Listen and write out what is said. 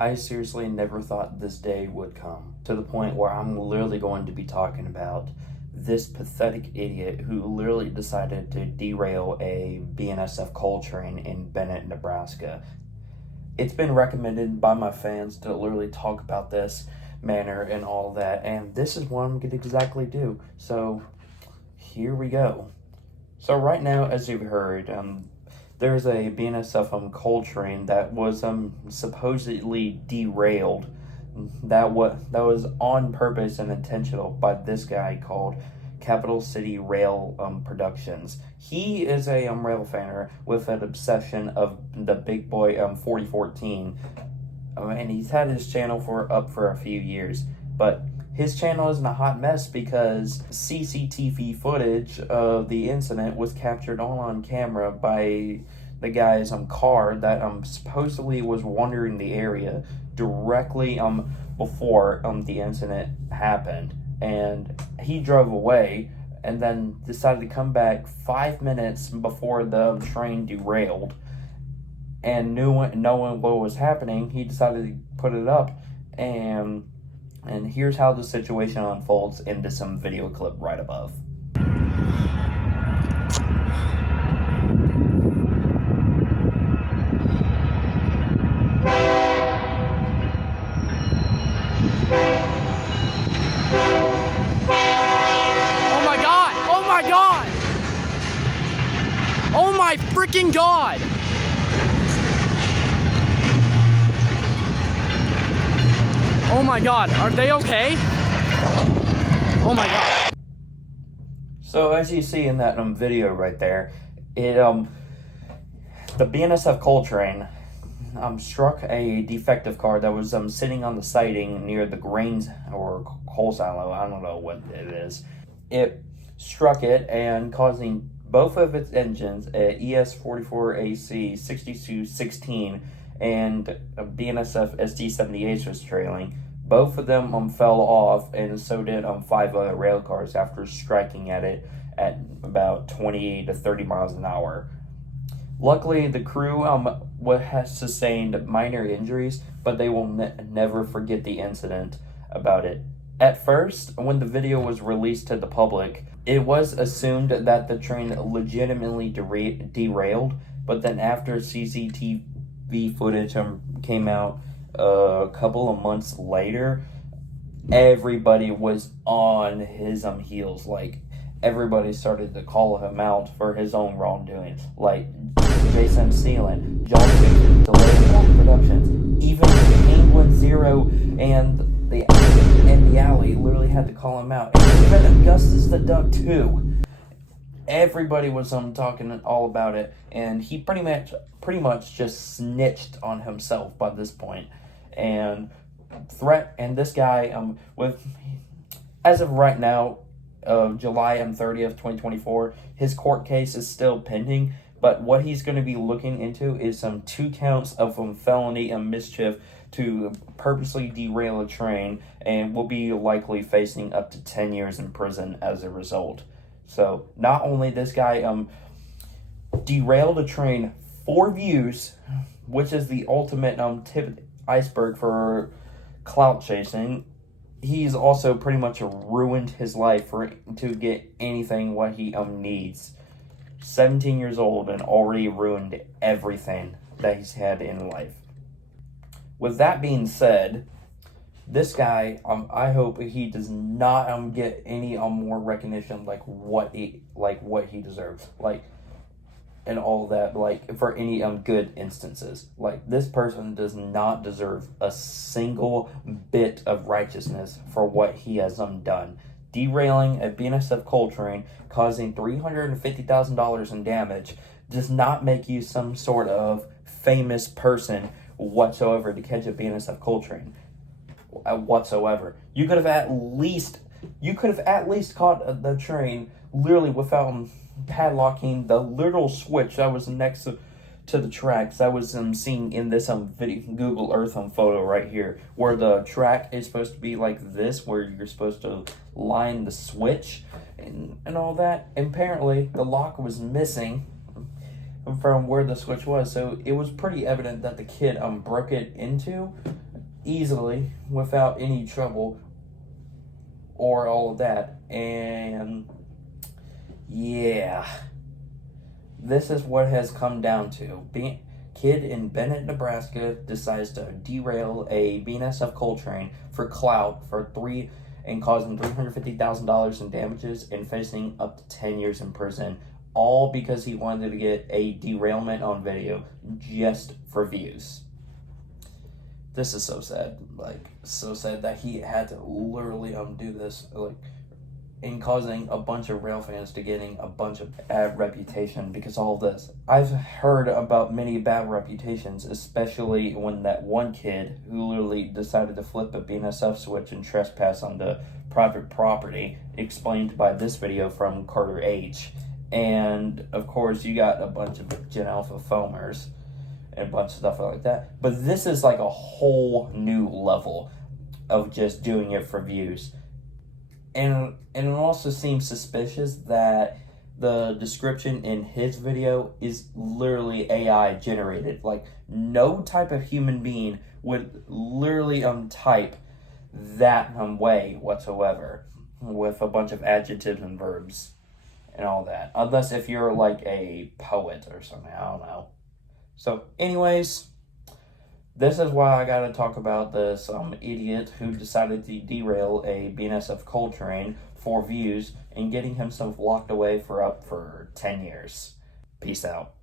I seriously never thought this day would come, to the point where I'm literally going to be talking about this pathetic idiot who literally decided to derail a BNSF coal train in Bennett, Nebraska. It's been recommended by my fans to literally talk about this manner and all that, and this is what I'm going to exactly do. So, here we go. So right now, as you've heard, there's a BNSF coal train that was supposedly derailed. That was on purpose and intentional by this guy called Capital City Rail Productions. He is a Railfaner with an obsession of the big boy 4014, and he's had his channel up for a few years, but his channel is in a hot mess because CCTV footage of the incident was captured all on camera by the guy's car that supposedly was wandering the area directly before the incident happened. And he drove away and then decided to come back 5 minutes before the train derailed. And knowing what was happening, he decided to put it up. And here's how the situation unfolds in this video clip right above. Oh my God! Oh my God! Oh my freaking God! Oh my God, are they okay? Oh my God. So as you see in that video right there, the BNSF coal train struck a defective car that was sitting on the siding near the grains or coal silo. I don't know what it is. It struck it and causing both of its engines, ES44AC 6216 and BNSF SD78 was trailing. Both of them fell off, and so did 5 other rail cars after striking at it at about 20 to 30 miles an hour. Luckily, the crew has sustained minor injuries, but they will never forget the incident about it. At first, when the video was released to the public, it was assumed that the train legitimately derailed, but then after CCTV footage came out a couple of months later, everybody was on his heels. Like, everybody started to call him out for his own wrongdoing. Like Jason Sealant, John Derailed Productions, even Penguin Zero and the Alley literally had to call him out. And even Augustus the Duck too. Everybody was talking all about it, and he pretty much just snitched on himself by this point. And this guy as of right now, July 30th, 2024, his court case is still pending, but what he's going to be looking into is 2 counts of felony and mischief to purposely derail a train, and will be likely facing up to 10 years in prison as a result. So not only this guy derailed a train for views, which is the ultimate tip iceberg for clout chasing, he's also pretty much ruined his life to get anything what he needs. 17 years old and already ruined everything that he's had in life. With that being said, this guy, I hope he does not get any more recognition like what he deserves, and all that, for any good instances. This person does not deserve a single bit of righteousness for what he has done. Derailing a BNSF coal train, causing $350,000 in damage, does not make you some sort of famous person whatsoever to catch a BNSF coal train whatsoever. You could have at least caught the train literally without padlocking the literal switch that was next to the tracks that was seen in this video, Google Earth photo right here, where the track is supposed to be like this, where you're supposed to line the switch and all that. Apparently, the lock was missing from where the switch was, so it was pretty evident that the kid broke it into easily without any trouble or all of that. And yeah, this is what has come down to. Kid in Bennett, Nebraska decides to derail a BNSF coal train for clout and causing $350,000 in damages and facing up to 10 years in prison, all because he wanted to get a derailment on video just for views. This is so sad, so sad that he had to literally do this, and causing a bunch of rail fans to getting a bunch of bad reputation because of all of this. I've heard about many bad reputations, especially when that one kid who literally decided to flip a BNSF switch and trespass onto private property, explained by this video from Carter H. And of course, you got a bunch of Gen Alpha foamers and a bunch of stuff like that. But this is like a whole new level of just doing it for views. And it also seems suspicious that the description in his video is literally AI generated. Like, no type of human being would literally type that way whatsoever with a bunch of adjectives and verbs and all that. Unless if you're like a poet or something, I don't know. So anyways, this is why I gotta talk about this idiot who decided to derail a BNSF coal train for views and getting himself locked away for 10 years. Peace out.